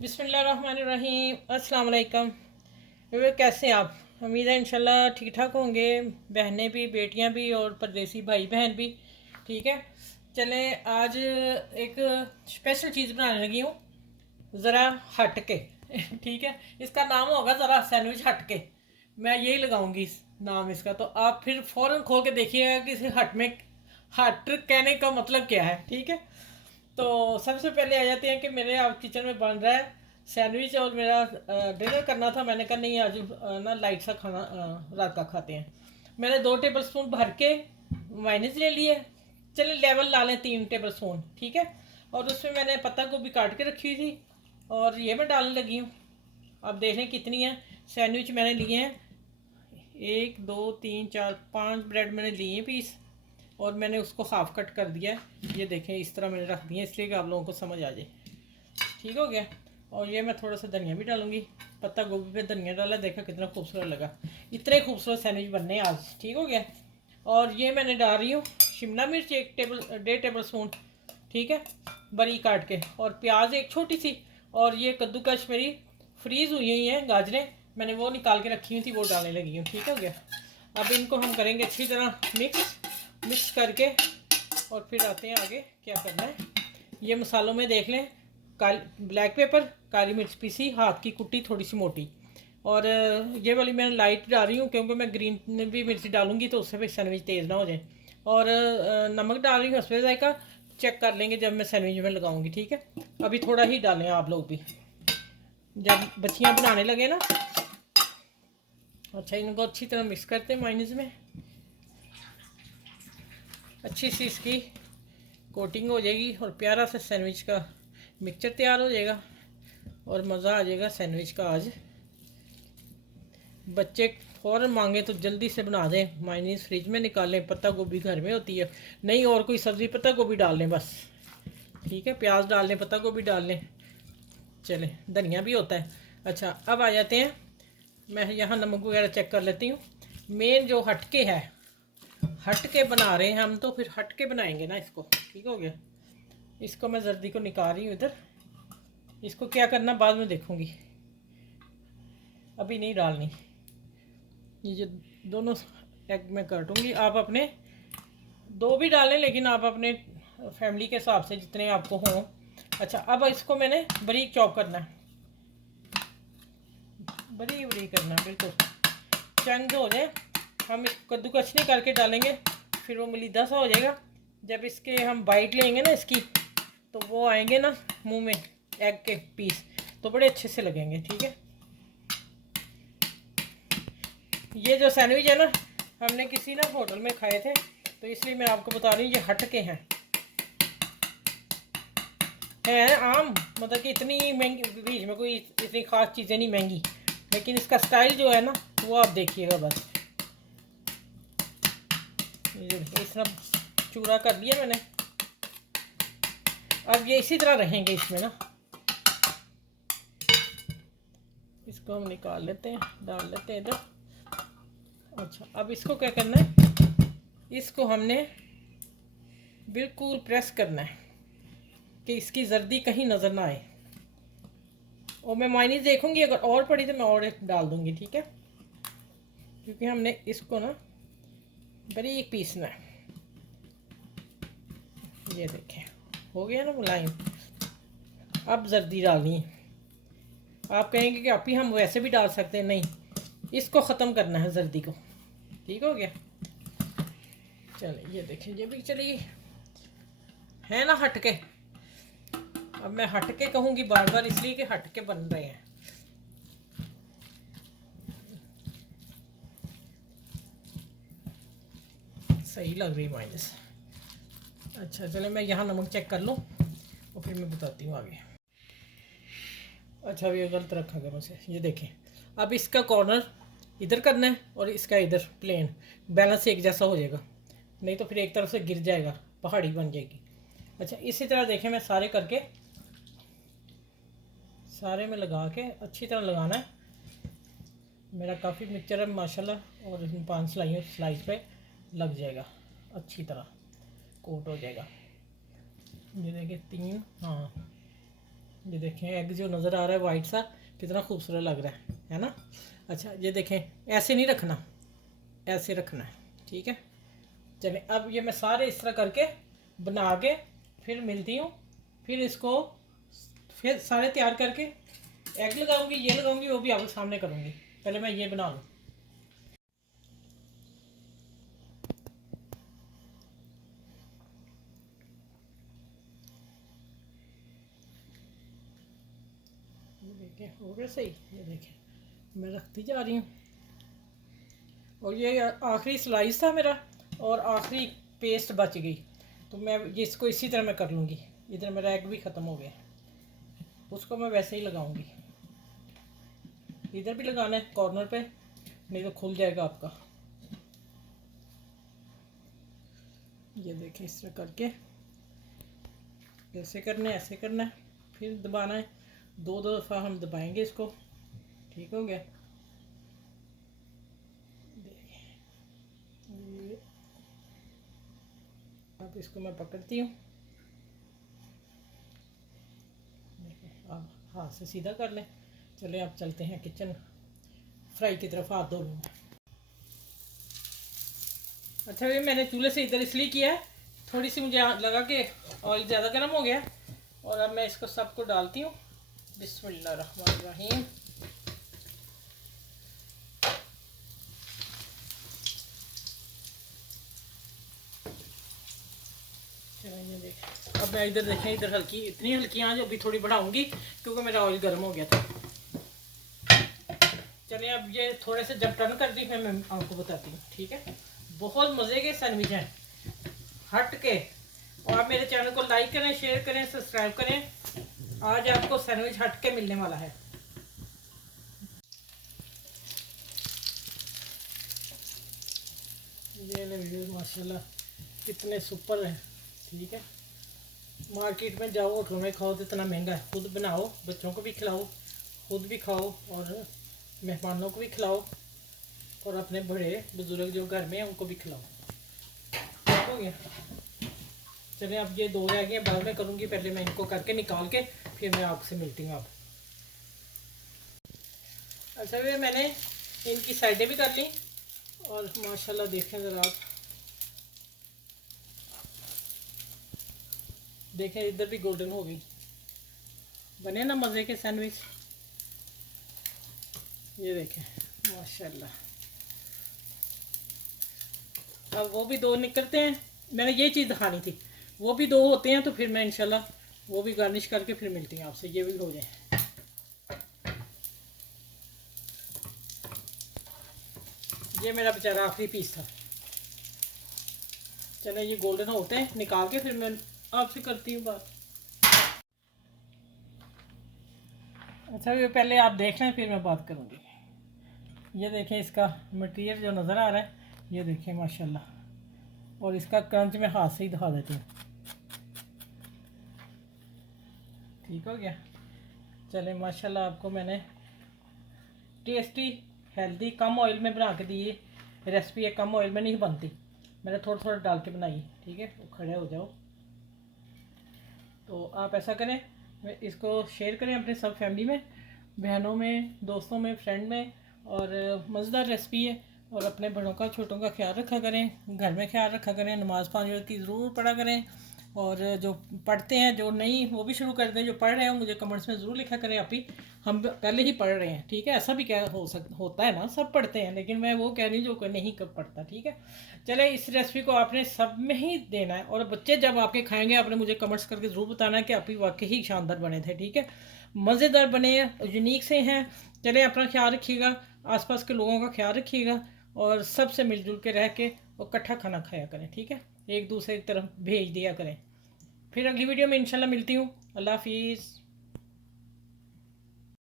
बिस्मिल्लाहिर्रहमानिर्रहीम। अस्सलाम वालेकुम। कैसे हैं आप? उम्मीद है इंशाल्लाह ठीक ठाक होंगे। बहनें भी, बेटियां भी और परदेसी भाई बहन भी। ठीक है, चलें आज एक स्पेशल चीज़ बनाने लगी हूँ, ज़रा हट के। ठीक है, इसका नाम होगा ज़रा सैंडविच हट के। मैं यही लगाऊंगी इस नाम इसका, तो आप फिर फ़ौरन खोल के देखिएगा कि इस हट में हट कहने का मतलब क्या है। ठीक है, तो सबसे पहले आ जाते हैं कि मेरे आप किचन में बन रहा है सैंडविच और मेरा डिनर करना था। मैंने कहा नहीं आज ना लाइट सा खाना रात का खाते हैं। मैंने 2 टेबल स्पून भर के माइनस ले लिए। चलिए लेवल ला लें 3 टेबल स्पून। ठीक है, और उसमें मैंने पत्ता गोभी काट के रखी हुई थी और ये मैं डालने लगी हूँ। अब देखें कितनी है। सैंडविच मैंने लिए हैं 1 2 3 4 5 ब्रेड मैंने लिए हैं पीस, और मैंने उसको हाफ कट कर दिया है। ये देखें इस तरह मैंने रख दिया इसलिए कि आप लोगों को समझ आ जाए। ठीक हो गया। और ये मैं थोड़ा सा धनिया भी डालूंगी। पत्ता गोभी पे धनिया डाला, देखा कितना खूबसूरत लगा। इतने खूबसूरत सैंडविच बनने हैं आज। ठीक हो गया। और ये मैंने डाल रही हूँ शिमला मिर्च 1 टेबल 1.5 टेबल स्पून। ठीक है, बरी काट के, और प्याज एक छोटी सी, और ये कद्दूकश मेरी फ्रीज़ हुई हुई हैं गाजरें, मैंने वो निकाल के रखी हुई थी, वो डालने लगी हूँ। ठीक हो गया। अब इनको हम करेंगे अच्छी तरह मिक्स मिक्स करके, और फिर आते हैं आगे क्या करना है। ये मसालों में देख लें, ब्लैक पेपर, काली मिर्च पीसी, हाथ की कुट्टी थोड़ी सी मोटी, और ये वाली मैं लाइट डाल रही हूँ क्योंकि मैं ग्रीन भी मिर्च डालूंगी तो उससे भी सैंडविच तेज़ ना हो जाए। और नमक डाल रही हूँ उसमें जायका चेक कर लेंगे जब मैं सैंडविच में लगाऊंगी। ठीक है, अभी थोड़ा ही डालें आप लोग भी, जब बच्चियाँ बनाने लगे ना। अच्छा, इनको अच्छी तरह मिक्स करते हैं माइनस में। अच्छी सी इसकी कोटिंग हो जाएगी और प्यारा सा सैंडविच का मिक्सचर तैयार हो जाएगा, और मज़ा आ जाएगा सैंडविच का आज। बच्चे फ़ौरन मांगे तो जल्दी से बना दें। मायनीस फ्रिज में निकाल लें, पत्ता गोभी घर में होती है, नहीं और कोई सब्ज़ी पत्ता गोभी डाल लें बस। ठीक है, प्याज डाल लें, पत्ता गोभी डाल लें, चले धनिया भी होता है। अच्छा, अब आ जाते हैं, मैं यहाँ नमक वगैरह चेक कर लेती हूँ। मेन जो हटके है, हटके बना रहे हैं हम, तो फिर हटके बनाएंगे ना इसको। ठीक हो गया। इसको मैं जर्दी को निकाल रही हूँ इधर। इसको क्या करना बाद में देखूँगी, अभी नहीं डालनी। ये जो दोनों एग मैं काटूँगी, आप अपने 2 भी डालें, लेकिन आप अपने फैमिली के हिसाब से जितने आपको हों। अच्छा, अब इसको मैंने बारीक चॉप करना है, बारीक बारीक करना है, बिल्कुल चंग हो जाए। हम इसको कद्दूकस नहीं करके डालेंगे, फिर वो मलीदा सा हो जाएगा। जब इसके हम बाइट लेंगे ना इसकी, तो वो आएंगे ना मुंह में एग के पीस, तो बड़े अच्छे से लगेंगे। ठीक है, ये जो सैंडविच है ना, हमने किसी ना होटल में खाए थे, तो इसलिए मैं आपको बता रही हूँ ये हट के हैं। है आम, मतलब कि इतनी महंगी बीच में कोई इतनी ख़ास चीज़ें नहीं महंगी, लेकिन इसका स्टाइल जो है ना वो आप देखिएगा बस। इस तरह चूरा कर लिया मैंने। अब ये इसी तरह रहेंगे इसमें ना। इसको हम निकाल लेते हैं, डाल लेते हैं इधर। अच्छा, अब इसको क्या करना है, इसको हमने बिल्कुल प्रेस करना है कि इसकी जर्दी कहीं नज़र ना आए। और मैं मायनीज देखूंगी, अगर और पड़ी तो मैं और एक डाल दूंगी। ठीक है, क्योंकि हमने इसको ना बारीक पीसना है। ये देखें हो गया ना मुलायम। अब जर्दी डालनी है। आप कहेंगे कि आप ही हम वैसे भी डाल सकते हैं, नहीं, इसको ख़त्म करना है जर्दी को। ठीक हो गया। चलिए ये देखें, ये भी चलिए है ना हटके। अब मैं हटके कहूँगी बार बार इसलिए कि हटके बन रहे हैं। सही लग रही माइनस। अच्छा चलो मैं यहाँ नमक चेक कर लूँ और फिर मैं बताती हूँ आगे। अच्छा, ये गलत रखा गया मुझसे, ये देखें। अब इसका कॉर्नर इधर करना है और इसका इधर प्लेन, बैलेंस एक जैसा हो जाएगा, नहीं तो फिर एक तरफ से गिर जाएगा, पहाड़ी बन जाएगी। अच्छा, इसी तरह देखें, मैं सारे करके सारे में लगा के अच्छी तरह लगाना है। मेरा काफ़ी मिक्सचर है माशाल्लाह, और इसमें 5 स्लाइस पे लग जाएगा, अच्छी तरह कोट हो जाएगा। ये देखिए 3, हाँ ये देखें एग जो नज़र आ रहा है वाइट सा, कितना खूबसूरत लग रहा है ना। अच्छा ये देखें, ऐसे नहीं रखना, ऐसे रखना है, ठीक है। चलें अब ये मैं सारे इस तरह करके बना के फिर मिलती हूँ। फिर इसको फिर सारे तैयार करके एग लगाऊंगी, ये लगाऊंगी, वो भी आपके सामने करूँगी। पहले मैं ये बना लूँ। ये देखें हो गया सही, ये देखें मैं रखती जा रही हूँ। और ये आखिरी स्लाइस था मेरा और आखिरी पेस्ट बच गई, तो मैं ये इसको इसी तरह मैं कर लूँगी। इधर मेरा एग भी ख़त्म हो गया, उसको मैं वैसे ही लगाऊंगी। इधर भी लगाना है कॉर्नर पे, नहीं तो खुल जाएगा आपका। ये देखें इस तरह करके ऐसे करना है, ऐसे करना है, फिर दबाना है। दो दो दफ़ा हम दबाएंगे इसको, ठीक हो गया। अब इसको मैं पकड़ती हूँ, आप हाथ से सीधा कर लें। चले अब चलते हैं किचन फ्राई की तरफ, हाथ धो लूँगा। अच्छा ये मैंने चूल्हे से इधर इसलिए किया है, थोड़ी सी मुझे लगा कि ऑयल ज़्यादा गर्म हो गया। और अब मैं इसको सबको डालती हूँ। बिस्मिल्लाहिर्रहमानिर्रहीम। चलिए देखें, अब मैं इधर देखें, इधर हल्की, इतनी हल्की आंच अभी थोड़ी बढ़ाऊंगी क्योंकि मेरा ऑयल गर्म हो गया था। चलिए अब ये थोड़े से जब टर्न कर दी फिर मैं आपको बताती हूँ, ठीक है। बहुत मज़े के सैंडविच हैं हट के। और आप मेरे चैनल को लाइक करें, शेयर करें, सब्सक्राइब करें। आज आपको सैंडविच हट के मिलने वाला है। ये ले वीडियो माशाल्लाह कितने सुपर हैं, ठीक है। मार्केट में जाओ, होटलों में खाओ तो इतना महंगा है, खुद बनाओ, बच्चों को भी खिलाओ, खुद भी खाओ और मेहमानों को भी खिलाओ और अपने बड़े बुजुर्ग जो घर में हैं उनको भी खिलाओ। हो गया। चलिए अब ये दो रह गए, बाद में करूँगी, पहले मैं इनको करके निकाल के फिर मैं आपसे मिलती हूँ। आप अच्छा ये मैंने इनकी साइडें भी कर ली और माशाल्लाह देखें ज़रा आप, देखें इधर भी गोल्डन हो गई। बने ना मज़े के सैंडविच, ये देखें माशाल्लाह। अब वो भी दो निकलते हैं, मैंने ये चीज़ दिखानी थी। वो भी दो होते हैं तो फिर मैं इंशाल्लाह वो भी गार्निश करके फिर मिलती हूँ आपसे, ये भी हो जाए। ये मेरा बेचारा आखिरी पीस था। चलो ये गोल्डन होते हैं, निकाल के फिर मैं आपसे करती हूँ बात। अच्छा ये पहले आप देख लें फिर मैं बात करूँगी। ये देखें इसका मटेरियल जो नज़र आ रहा है, ये देखें माशाल्लाह। और इसका क्रंच मैं हाथ से ही दिखा देती हूँ, ठीक हो गया। चले माशाल्लाह आपको मैंने टेस्टी हेल्दी कम ऑयल में बना के दी। ये रेसिपी है, कम ऑयल में नहीं बनती, मैंने थोड़ा थोड़ा डाल के बनाई, ठीक है। तो खड़े हो जाओ, तो आप ऐसा करें, इसको शेयर करें अपने सब फैमिली में, बहनों में, दोस्तों में, फ्रेंड में। और मज़ेदार रेसिपी है। और अपने बड़ों का छोटों का ख्याल रखा करें, घर में ख्याल रखा करें, नमाज़ 5 वक्त की ज़रूर पढ़ा करें। और जो पढ़ते हैं, जो नहीं वो भी शुरू कर दें, जो पढ़ रहे हैं मुझे कमेंट्स में ज़रूर लिखा करें। आप ही हम पहले ही पढ़ रहे हैं, ठीक है। ऐसा भी क्या होता है ना, सब पढ़ते हैं, लेकिन मैं वो कह रही हूँ जो नहीं कब पढ़ता, ठीक है। चले इस रेसिपी को आपने सब में ही देना है। और बच्चे जब आपके खाएंगे आपने मुझे कमेंट्स करके ज़रूर बताना है कि आप ही वाकई ही शानदार बने थे, ठीक है। मज़ेदार बने, यूनिक से हैं। चले अपना ख्याल रखिएगा, आसपास के लोगों का ख्याल रखिएगा और सबसे मिलजुल के रह के और इकट्ठा खाना खाया करें, ठीक है। एक दूसरे की तरफ भेज दिया करें। फिर अगली वीडियो में इंशाल्लाह मिलती हूँ। अल्लाह हाफिज़।